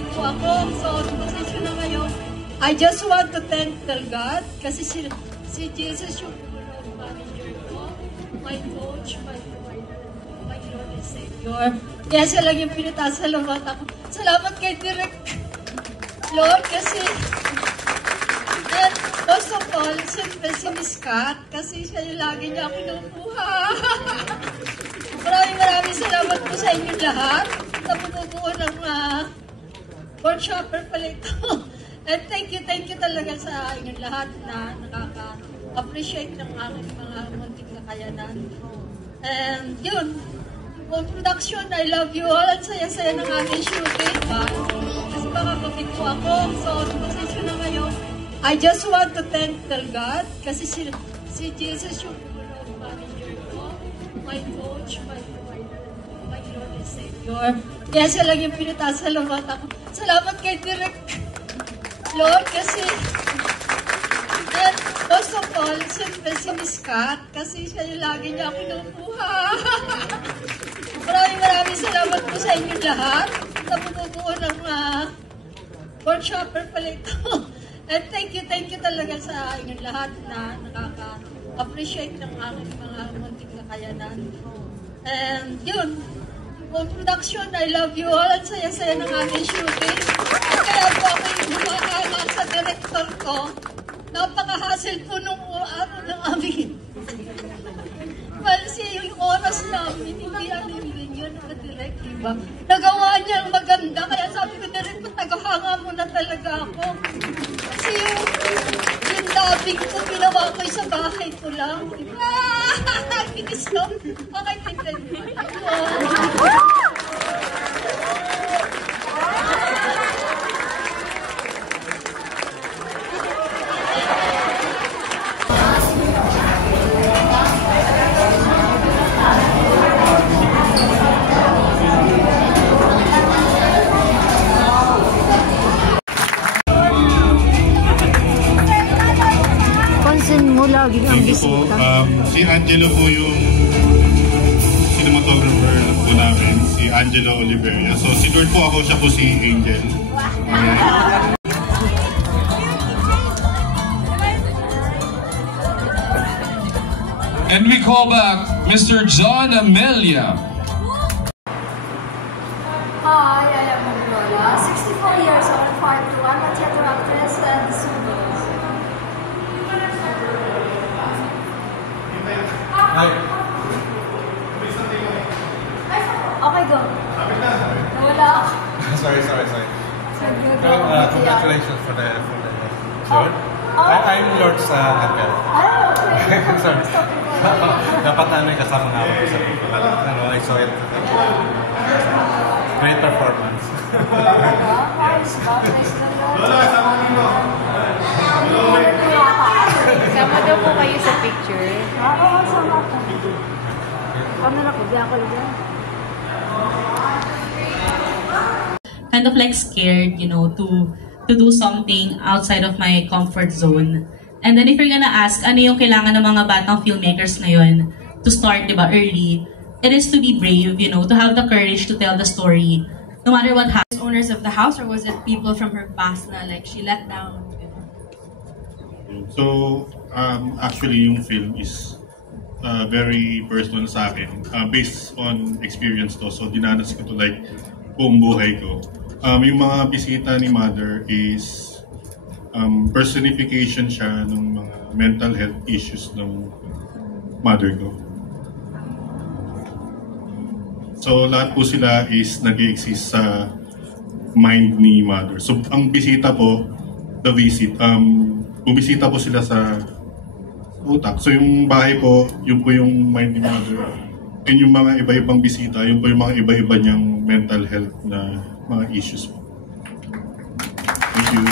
kapatid ko ako. So, posisyon na ngayon. I just want to thank God kasi si Jesus yung manager ko, my coach, my provider, my Lord and Savior. Kaya siya lang yung pinatasalamatan ako. Salamat kay Direk Lord kasi and most of all, siyempre si Miss Kat kasi siya yung lagi niya kinukuha. Maraming salamat po sa inyo lahat sa bumubuo ng workshopper pala ito. And thank you talaga sa inyong lahat na nakaka-appreciate ng aking mga munting kakayanan. And yun, yung production, I love you all. At saya-saya ng aming shooting. Kasi baka kapit ko ako. So, posisyon na ngayon. I just want to thank God kasi si Jesus yung manager ko, my coach, my provider, my Lord and Savior. Kaya siya lang yung pinatasalamatan ako. Salamat kay Direk Lord kasi and most of all, siyempre si Miss Kat kasi siya yung lagi niya kinukuha. Maraming salamat po sa inyo lahat sa bumubuo ng workshopper pala ito. And thank you talaga sa inyong lahat na nakaka-appreciate ng aking mga munting kakayanan. And yun, yung production, I love you all. At saya-saya ng aming shooting. Kaya po ako yung humakama sa director ko. Napaka-hassle po nung araw ng aming. Kasi yung oras namin, hindi din yun nakadirect, diba? Nagawa niya ang maganda, kaya sabi ko direct, tagahanga muna talaga ako. Kasi yung dubbing ko, ginawa ko sa bahay ko lang. Bilis ko. Okay, tintin. Lagi ang bisita. Si Angelo po yung cinematographer po namin, si Angelo Oliveria. So si Lord po ako, siya po si Angel. And we call back Mr. John Amelia. Hi, I am Lola, 64 years old, 5'2". I'm a theater actress and student. Hi. Okay, go. Wala. Sorry. Congratulations for the Lord. I'm Lord's uncle. Okay. Sorry. Dapat namin kasama na ako sa I saw it. Great performance. Sama daw po kayo sa picture. Oo, sama ko. Camera ko, diyan ko lang. Kind of like scared, you know, to do something outside of my comfort zone. And then if you're gonna ask, ano yung kailangan ng mga batang filmmakers ngayon to start, di ba, early, it is to be brave, you know, to have the courage to tell the story, no matter what happens. Owners of the house, or was it people from her past na like she let down? So, actually yung film is very personal sa akin. Based on experience to. So, dinanas ko to like buong buhay ko. Yung mga bisita ni Mother is personification siya ng mga mental health issues ng mother ko. So, lahat po sila is nag-exist sa mind ni Mother. So, ang bisita po, the visit, bumisita po sila sa utak. So, yung bahay po, yun po yung mind ni Mother. And yung mga iba-ibang bisita, yun po yung mga iba-iba niyang mental health na mga issues po. Thank you.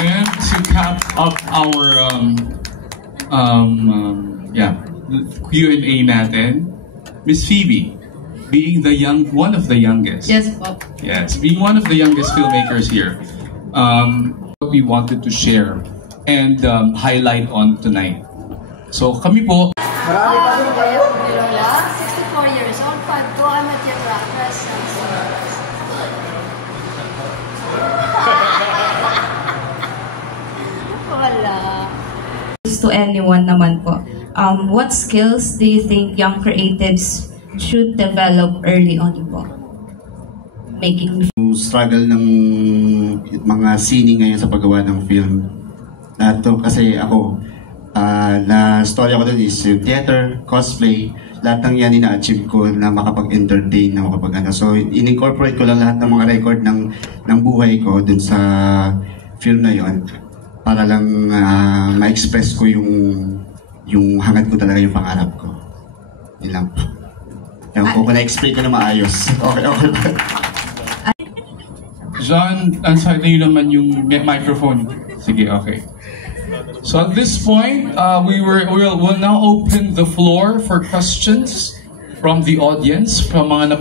And to cap up our Q&A natin, Miss Phoebe, being one of the youngest. Yes po. Yes, being one of the youngest filmmakers here, what we wanted to share and highlight on tonight. So kami po. Hi, I am Lola, 64 years old, 5'2". I'm a theater actress and student. anyone naman po. What skills do you think young creatives should develop early on po? Making struggle ng mga sini ngayon sa paggawa ng film. Lahat to kasi ako, na story ko doon is theater, cosplay, lahat ng yan ina-achieve ko na makapag-entertain, na makapag-ano. So, in-incorporate ko lang lahat ng mga record ng buhay ko dun sa film na yon para lang ma-express ko yung hangad ko talaga, yung pangarap ko. Yun lang po. Ewan ko kung na-explain ko na maayos. Okay. John, answer na yun naman yung microphone. Sige, okay. So at this point, we'll now open the floor for questions from the audience, from mga